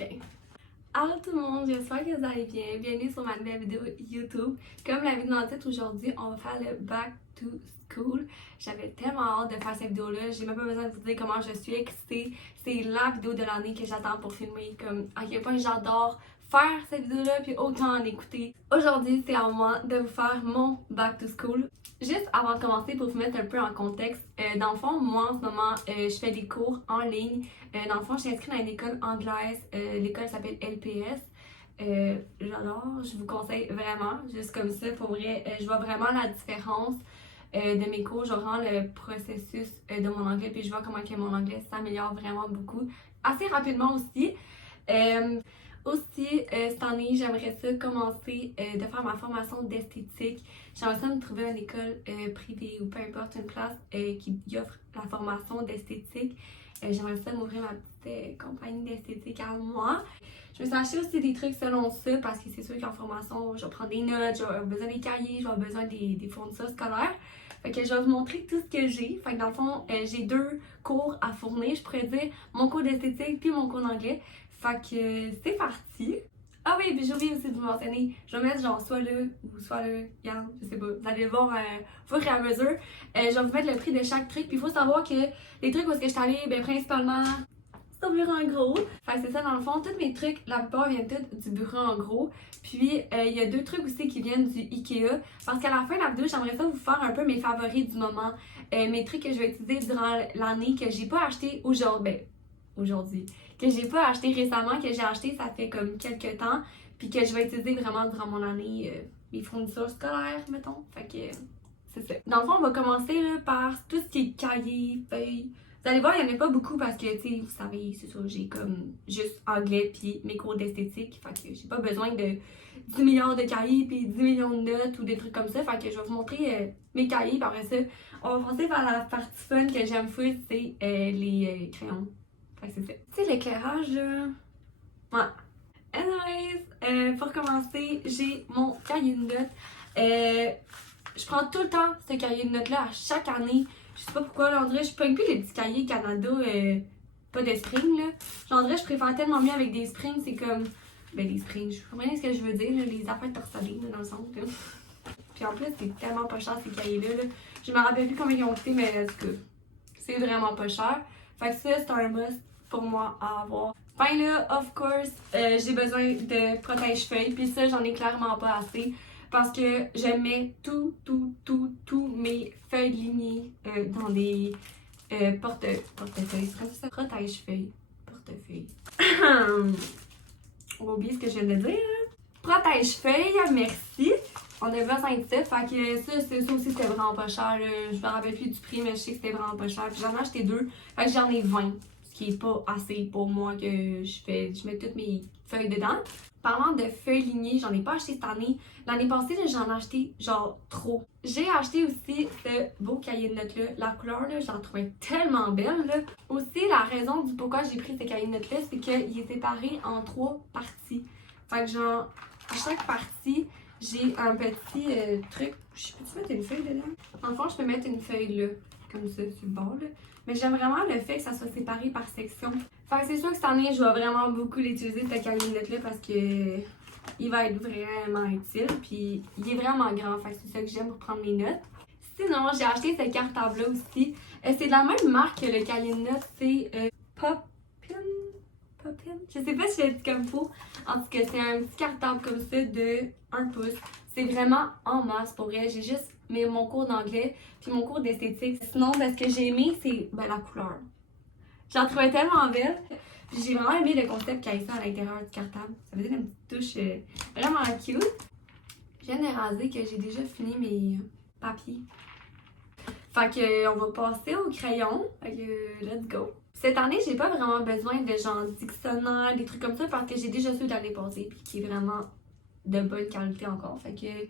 Ok. Allô tout le monde, j'espère que vous allez bien. Bienvenue sur ma nouvelle vidéo YouTube. Comme la vidéo dans le titre, aujourd'hui, on va faire le Back to School. J'avais tellement hâte de faire cette vidéo-là. J'ai même pas besoin de vous dire comment je suis excitée. C'est la vidéo de l'année que j'attends pour filmer. Comme à quel point j'adore faire cette vidéo-là puis autant en écouter. Aujourd'hui, c'est à moi de vous faire mon Back to School. Juste avant de commencer, pour vous mettre un peu en contexte, dans le fond, moi en ce moment, je fais des cours en ligne. Dans le fond, je suis inscrite dans une école anglaise. L'école s'appelle LPS. J'adore, je vous conseille vraiment, juste comme ça, pour vrai, je vois vraiment la différence de mes cours. Je rends le processus de mon anglais, puis je vois comment que mon anglais s'améliore vraiment beaucoup. Assez rapidement aussi. Cette année, j'aimerais ça commencer de faire ma formation d'esthétique. J'aimerais ça me trouver une école privée ou peu importe, une place qui offre la formation d'esthétique. J'aimerais ça m'ouvrir ma petite compagnie d'esthétique à moi. Je me suis acheté aussi des trucs selon ça parce que c'est sûr qu'en formation, je vais prendre des notes, je vais avoir besoin des cahiers, je vais avoir besoin des fournitures scolaires. Fait que je vais vous montrer tout ce que j'ai. Fait que dans le fond, j'ai deux cours à fournir. Je pourrais dire mon cours d'esthétique puis mon cours d'anglais. Fait que c'est parti! Ah oui, puis j'ai oublié aussi de vous mentionner, je vais mettre genre soit là ou soit là, regarde, je sais pas, vous allez le voir au fur et à mesure. Je vais vous mettre le prix de chaque truc, puis il faut savoir que les trucs où est-ce que je suis allée, ben principalement, c'est au bureau en gros. Fait que c'est ça dans le fond, tous mes trucs, la plupart viennent tous du bureau en gros. Puis il y a deux trucs aussi qui viennent du Ikea, parce qu'à la fin de la vidéo, j'aimerais ça vous faire un peu mes favoris du moment, mes trucs que je vais utiliser durant l'année que j'ai pas acheté aujourd'hui, que j'ai pas acheté récemment, que j'ai acheté ça fait comme quelques temps, puis que je vais utiliser vraiment durant mon année, mes fournitures scolaires, mettons. Fait que c'est ça. Dans le fond, on va commencer là, par tout ce qui est cahier, feuilles. Vous allez voir, il n'y en a pas beaucoup parce que, tu sais, vous savez, c'est sûr, j'ai comme juste anglais puis mes cours d'esthétique. Fait que j'ai pas besoin de 10 millions de cahiers puis 10 millions de notes ou des trucs comme ça. Fait que je vais vous montrer mes cahiers. Puis après ça, on va passer par la partie fun que j'aime full, c'est les crayons. Fait que c'est ça. Tu sais, l'éclairage, ouais. Anyways, pour commencer, j'ai mon cahier de notes. Je prends tout le temps ce cahier de notes-là à chaque année. Je sais pas pourquoi, là, on dirait, je pogne plus les petits cahiers Canada, pas de spring, là. Genre, on dirait, je préfère tellement mieux avec des springs, c'est comme. Ben, des springs, je comprends ce que je veux dire, là, les affaires torsadées, là, dans le sens, là. Puis en plus, c'est tellement pas cher, ces cahiers-là, là. Je me rappelle plus combien ils ont coûté, mais en tout cas, c'est vraiment pas cher. Fait que ça, c'est un must pour moi à avoir. Enfin là, of course, j'ai besoin de protège-feuilles, puis ça, j'en ai clairement pas assez. Parce que je mets tous mes feuilles lignées dans des portefeuilles. C'est comme ça, protège-feuilles. Portefeuille. On va oublier ce que je viens de dire. Protège-feuilles, merci. On a besoin de ça. Fait que ça aussi, c'était vraiment pas cher. Je me rappelle plus du prix, mais je sais que c'était vraiment pas cher. Puis j'en ai acheté deux. Fait que j'en ai 20. Ce qui est pas assez pour moi que je mets toutes mes feuilles dedans. Parlant de feuilles lignées, j'en ai pas acheté cette année. L'année passée, j'en ai acheté genre trop. J'ai acheté aussi ce beau cahier de notes-là. La couleur, là, j'en trouvais tellement belle. Là. Aussi, la raison du pourquoi j'ai pris ce cahier de notes-là, c'est qu'il est séparé en 3 parties. Fait que genre, à chaque partie, j'ai un petit truc. Je peux-tu mettre une feuille dedans? En fond, je peux mettre une feuille là, comme ça, sur le bord là. Mais j'aime vraiment le fait que ça soit séparé par section. Fait que c'est sûr que cette année, je vais vraiment beaucoup l'utiliser, ce cahier de notes-là, parce que il va être vraiment utile. Puis il est vraiment grand, fait que c'est ça que j'aime pour prendre mes notes. Sinon, j'ai acheté ce cartable-là aussi. C'est de la même marque que le cahier de notes, c'est Poppin. Je sais pas si je l'ai dit comme faut. En tout cas, c'est un petit cartable comme ça de 1 pouce. C'est vraiment en masse pour vrai. J'ai juste mis mon cours d'anglais puis mon cours d'esthétique. Sinon, ce que j'ai aimé, c'est la couleur. J'en trouvais tellement belle. Puis j'ai vraiment aimé le concept qu'il y a ça à l'intérieur du cartable. Ça faisait une petite touche vraiment cute. Je viens de raser que j'ai déjà fini mes papiers. Fait que on va passer au crayon. Fait que let's go. Cette année, j'ai pas vraiment besoin de genre dictionnaire, des trucs comme ça, parce que j'ai déjà celui de l'année passée, puis qui est vraiment de bonne qualité encore. Fait que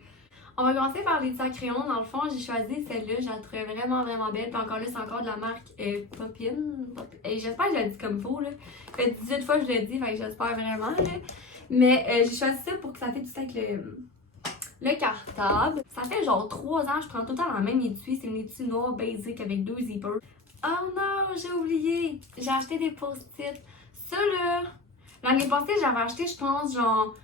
on va commencer par les sacs crayons. Dans le fond, j'ai choisi celle-là, je la trouvais vraiment belle. Puis encore là, c'est encore de la marque Poppin. Et j'espère que je l'ai dit comme faut, là. Ça fait 18 fois que je l'ai dit, fait que j'espère vraiment, là. Mais j'ai choisi ça pour que ça fait tout ça avec le cartable. Ça fait genre 3 ans, je prends tout le temps la même étui. C'est une étui noire basic avec 2 zippers. Oh non, j'ai oublié! J'ai acheté des post-it. Ça là, L'année passée, j'avais acheté, je pense, genre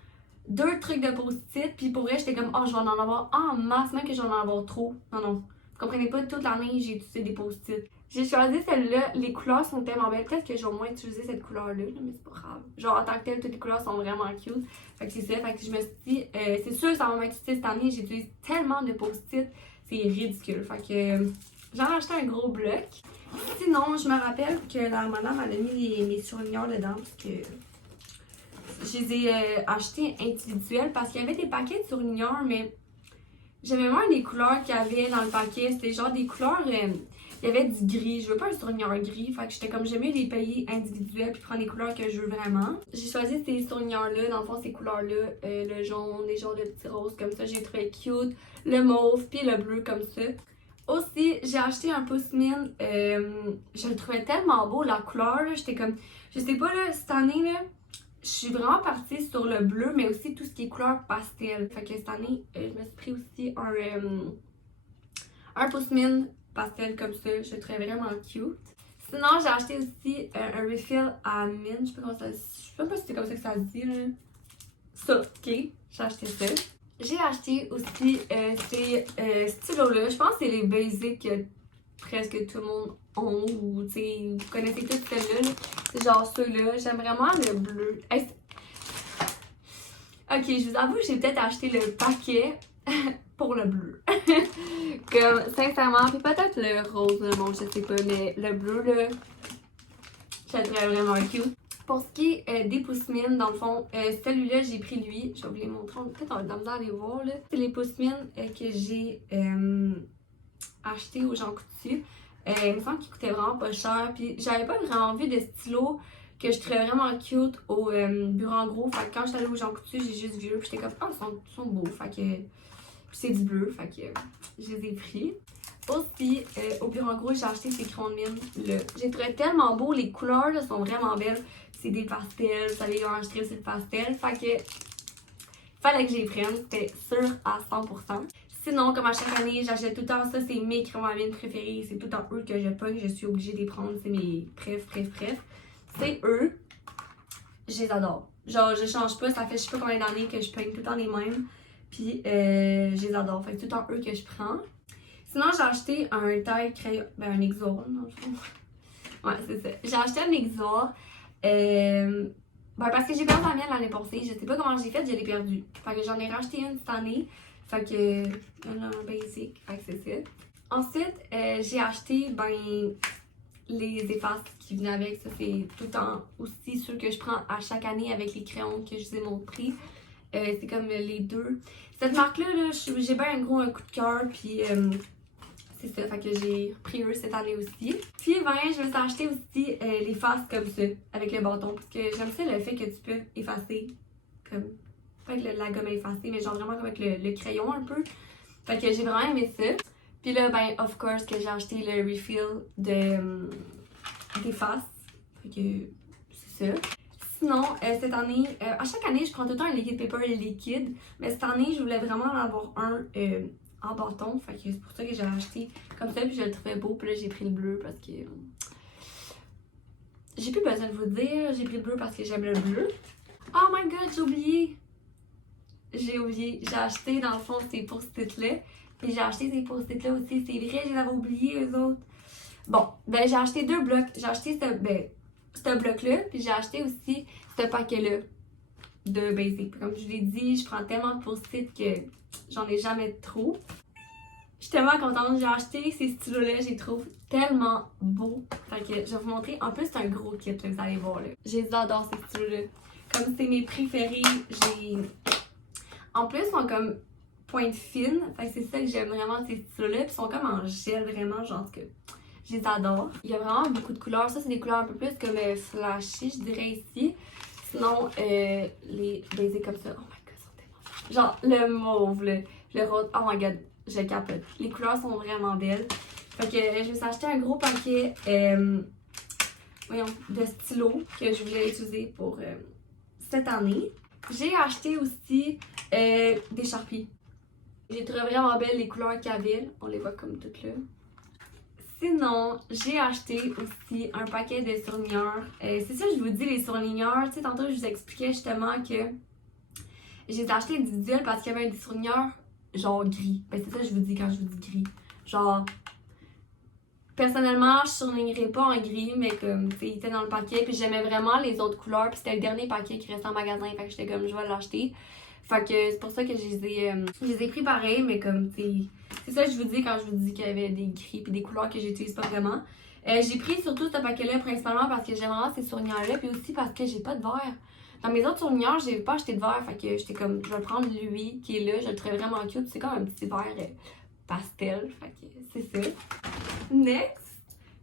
2 trucs de post-it, puis pour vrai, j'étais comme, oh, je vais en avoir en masse, même que j'en en avoir trop. Non, non. Vous comprenez pas, toute l'année, j'ai utilisé des post-it. J'ai choisi celle-là, les couleurs sont tellement belles. Peut-être que j'ai au moins utilisé cette couleur-là, mais c'est pas grave. Genre, en tant que tel, toutes les couleurs sont vraiment cute. Fait que c'est ça, fait que je me suis dit, c'est sûr, ça va m'être utile cette année. J'utilise tellement de post-it, c'est ridicule. Fait que j'en ai acheté un gros bloc. Sinon, je me rappelle que la madame, elle a mis mes surligneurs dedans, parce que je les ai achetés individuels parce qu'il y avait des paquets de surligneurs, mais j'aimais moins les couleurs qu'il y avait dans le paquet. C'était genre des couleurs, il y avait du gris. Je veux pas un surligneur gris, fait que j'étais comme j'aimais les payer individuels puis prendre les couleurs que je veux vraiment. J'ai choisi ces surligneurs-là, dans le fond ces couleurs-là, le jaune, les genres de petits roses comme ça, j'ai trouvé cute, le mauve puis le bleu comme ça. Aussi, j'ai acheté un Post-Min, je le trouvais tellement beau, la couleur, j'étais comme, je sais pas là, cette année là, je suis vraiment partie sur le bleu, mais aussi tout ce qui est couleur pastel. Fait que cette année, je me suis pris aussi un Post-Min pastel comme ça. Je le trouvais vraiment cute. Sinon, j'ai acheté aussi un refill à mine. Je sais pas comment ça se dit. Je sais pas si c'est comme ça que ça se dit, là. Ça, ok. J'ai acheté ça. J'ai acheté aussi ces stylos-là. Je pense que c'est les basics que presque tout le monde ont. Ou, tu sais, vous connaissez tous ceux-là. C'est genre ceux-là. J'aime vraiment le bleu. Hey, ok, je vous avoue, j'ai peut-être acheté le paquet pour le bleu. Comme, sincèrement, puis peut-être le rose, bon, je sais pas, mais le bleu, là, je le trouvais vraiment cute. Pour ce qui est des Post-Min, dans le fond, celui-là, j'ai pris lui. Je vais vous les montrer, peut-être on va dans à les voir, là. C'est les Post-Min que j'ai acheté au Jean Coutu. Il me semble qu'ils coûtaient vraiment pas cher. Puis j'avais pas vraiment vu de stylo que je trouvais vraiment cute au Bureau en Gros. Fait que quand j'étais allée au Jean Coutu, j'ai juste vu eux. Puis j'étais comme, ah, ils sont beaux. Fait que. Puis c'est du bleu. Fait que je les ai pris. Aussi, au Bureau en Gros, j'ai acheté ces crayons de mine là. J'ai trouvé tellement beau. Les couleurs là, sont vraiment belles. C'est des pastels. Ça les enregistré sur le pastel. Fait que. Fallait que j'y prenne. C'était sûr à 100%. Sinon, comme à chaque année, j'achète tout le temps ça. C'est mes crayons à mine préférés. C'est tout le temps eux que je pogne. Je suis obligée de les prendre. C'est mes bref. C'est eux. Je les adore. Genre, je change pas. Ça fait je sais pas combien d'années que je pogne tout le temps les mêmes. Puis, je les adore. Fait que tout le temps eux que je prends. Sinon, j'ai acheté un taille crayon. Ben, un Exor, dans le fond. Ouais, c'est ça. J'ai acheté un Exor. Ben, parce que j'ai perdu la mienne l'année passée. Je sais pas comment j'ai fait, je l'ai perdu. Fait que j'en ai racheté une cette année. Fait que, un basic. Fait que c'est ça. Ensuite, j'ai acheté, ben, les effaces qui venaient avec. Ça, c'est tout le temps aussi ceux que je prends à chaque année avec les crayons que je vous ai montré. C'est comme les deux. Cette marque-là, là, j'ai bien un gros coup de cœur. Puis, c'est ça. Fait que j'ai pris eux cette année aussi. Puis, ben, je me suis acheté aussi les faces comme ça, avec le bâton. Parce que j'aime ça le fait que tu peux effacer comme. Pas avec la gomme à effacer, mais genre vraiment comme avec le crayon un peu. Fait que j'ai vraiment aimé ça. Puis là, ben, of course, que j'ai acheté le refill des faces. Fait que c'est ça. Sinon, cette année, à chaque année, je prends tout le temps un liquid paper liquide. Mais cette année, je voulais vraiment en avoir un en bâton. Fait que c'est pour ça que j'ai acheté comme ça. Puis je le trouvais beau. Puis là, j'ai pris le bleu parce que. J'ai plus besoin de vous dire. J'ai pris le bleu parce que j'aime le bleu. Oh my god, j'ai oublié. J'ai acheté dans le fond ces post-it-là. Puis j'ai acheté ces post-it-là aussi. C'est vrai, je les avais oubliés, eux autres. Bon, ben j'ai acheté 2 blocs. J'ai acheté ce bloc-là. Puis j'ai acheté aussi ce paquet-là de basic. Comme je vous l'ai dit, je prends tellement de post-it que j'en ai jamais trop. Je suis tellement contente. J'ai acheté ces stylos-là. Je les trouve tellement beaux. Fait que je vais vous montrer. En plus, c'est un gros kit, là, vous allez voir. Là. Je les adore, ces stylos-là. Comme c'est mes préférés, j'ai. En plus, ils sont comme pointe fine. Fait que c'est ça que j'aime vraiment de ces stylos-là. Puis ils sont comme en gel, vraiment, genre que je les adore. Il y a vraiment beaucoup de couleurs. Ça, c'est des couleurs un peu plus comme flashy, je dirais ici. Sinon, les basics comme ça. Oh my god, ils sont tellement. Genre, le mauve, le rose. Oh my god, je capote. Les couleurs sont vraiment belles. Fait que je me suis acheté un gros paquet de stylos que je voulais utiliser pour cette année. J'ai acheté aussi des Sharpies. J'ai trouvé vraiment belles les couleurs qu'il y avait. On les voit comme toutes là. Sinon, j'ai acheté aussi un paquet de surligneurs. C'est ça, je vous dis, les surligneurs. Tu sais, tantôt, je vous expliquais justement que j'ai acheté individuel parce qu'il y avait un surligneur genre gris. Ben, c'est ça que je vous dis quand je vous dis gris. Genre, personnellement, je surlignerais pas en gris, mais comme, tu sais, il était dans le paquet. Puis j'aimais vraiment les autres couleurs. Puis c'était le dernier paquet qui restait en magasin. Fait que j'étais comme, je vais l'acheter. Fait que c'est pour ça que je les ai pris pareil, mais comme, tu sais, c'est ça que je vous dis quand je vous dis qu'il y avait des gris et des couleurs que j'utilise pas vraiment. J'ai pris surtout ce paquet-là principalement parce que j'aime vraiment ces surligneurs-là, puis aussi parce que j'ai pas de verre. Dans mes autres surligneurs, j'ai pas acheté de verre, fait que j'étais comme, je vais prendre lui qui est là, je le trouvais vraiment cute. C'est comme un petit verre pastel, fait que c'est ça. Next,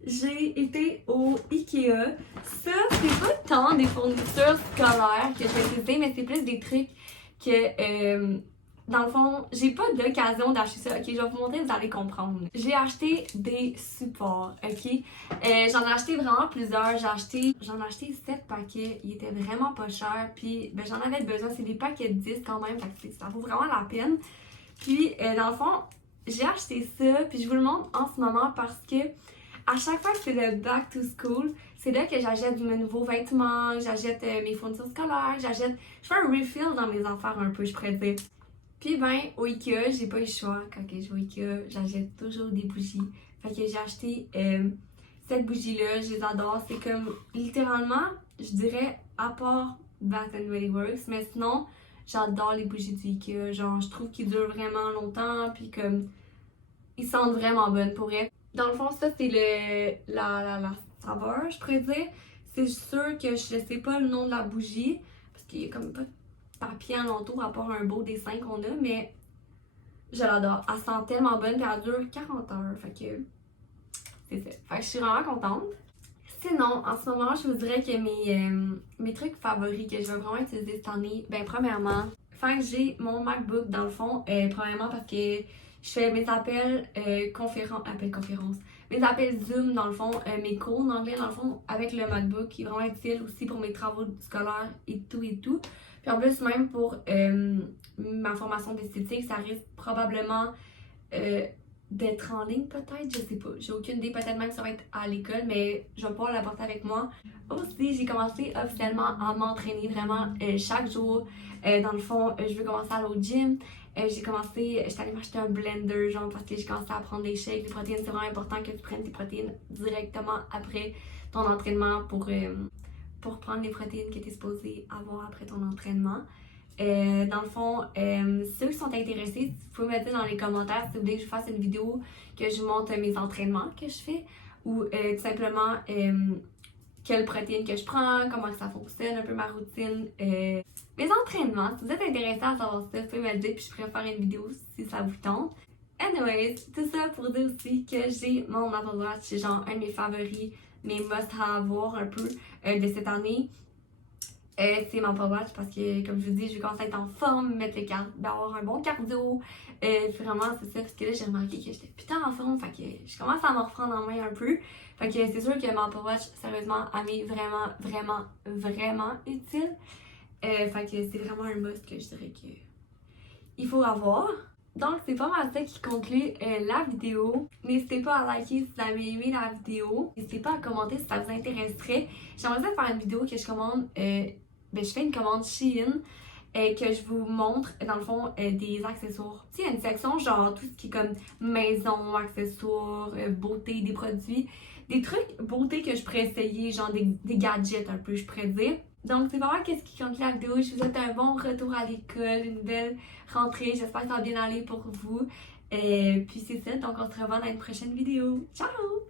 j'ai été au Ikea. Ça, c'est pas tant des fournitures scolaires que je vais utiliser, mais c'est plus des trucs que, dans le fond, j'ai pas d'occasion d'acheter ça. Ok, je vais vous montrer, vous allez comprendre. J'ai acheté des supports, ok? J'en ai acheté vraiment plusieurs. J'en ai acheté 7 paquets. Ils étaient vraiment pas chers. Puis, ben, j'en avais besoin. C'est des paquets de 10 quand même. Fait que ça vaut vraiment la peine. Puis, dans le fond, j'ai acheté ça. Puis, je vous le montre en ce moment parce que à chaque fois que c'est le back to school, c'est là que j'achète mes nouveaux vêtements, j'achète mes fournitures scolaires, je fais un refill dans mes affaires un peu, je pourrais dire. Puis ben, au Ikea, j'ai pas eu le choix. Quand je vais au Ikea, j'achète toujours des bougies. Fait que j'ai acheté cette bougie-là, je les adore. C'est comme, littéralement, je dirais, à part Bath & Body Works, mais sinon, j'adore les bougies du Ikea. Genre, je trouve qu'ils durent vraiment longtemps, puis comme, ils sentent vraiment bonnes pour elles. Dans le fond, ça, c'est la saveur, je pourrais dire. C'est sûr que je sais pas le nom de la bougie, parce qu'il y a comme pas de papier alentour à part un beau dessin qu'on a, mais je l'adore. Elle sent tellement bonne, puis elle dure 40 heures, fait que c'est ça. Fait que je suis vraiment contente. Sinon, en ce moment, je vous dirais que mes trucs favoris que je vais vraiment utiliser cette année, ben premièrement, fait que j'ai mon MacBook dans le fond, premièrement parce que je fais mes appels conférences, mes appels Zoom dans le fond, mes cours en anglais dans le fond avec le MacBook qui est vraiment utile aussi pour mes travaux scolaires et tout et tout. Puis en plus même pour ma formation d'esthétique, ça risque probablement d'être en ligne peut-être, je sais pas. J'ai aucune idée, peut-être même que ça va être à l'école, mais je vais pouvoir l'apporter avec moi. Aussi, j'ai commencé officiellement à m'entraîner vraiment chaque jour. Dans le fond, je veux commencer à aller au gym. J'étais allée m'acheter un blender, genre, parce que j'ai commencé à prendre des shakes. Les protéines, c'est vraiment important que tu prennes tes protéines directement après ton entraînement pour prendre les protéines que tu es supposé avoir après ton entraînement. Dans le fond, ceux qui sont intéressés, vous pouvez me dire dans les commentaires si vous voulez que je fasse une vidéo que je vous montre mes entraînements que je fais ou tout simplement quelles protéines que je prends, comment ça fonctionne, un peu ma routine, mes entraînements. Si vous êtes intéressés à savoir ça, vous pouvez me le dire puis je pourrais faire une vidéo si ça vous tente. Anyways, tout ça pour dire aussi que j'ai mon Apple Watch, c'est genre un de mes favoris, mes must-have un peu de cette année. C'est mon Apple Watch parce que, comme je vous dis, je veux commencer à être en forme, avoir un bon cardio. Vraiment, c'est ça, parce que là, j'ai remarqué que j'étais putain en forme, fait que je commence à me reprendre en main un peu. Fait que c'est sûr que mon Apple Watch, sérieusement, elle m'est vraiment utile. Fait que c'est vraiment un must que je dirais que il faut avoir. Donc, c'est pas mal ça qui conclut la vidéo. N'hésitez pas à liker si vous avez aimé la vidéo. N'hésitez pas à commenter si ça vous intéresserait. J'aimerais ça faire une vidéo que je commande. Je fais une commande Shein que je vous montre, dans le fond, des accessoires. Tu sais, il y a une section genre tout ce qui est comme maison, accessoires, beauté, des produits. Des trucs beauté que je pourrais essayer, genre des gadgets un peu, je pourrais dire. Donc, c'est vraiment qu'est-ce qui conclut la vidéo. Je vous souhaite un bon retour à l'école, une belle rentrée. J'espère que ça va bien aller pour vous. Puis c'est ça, donc on se revoit dans une prochaine vidéo. Ciao!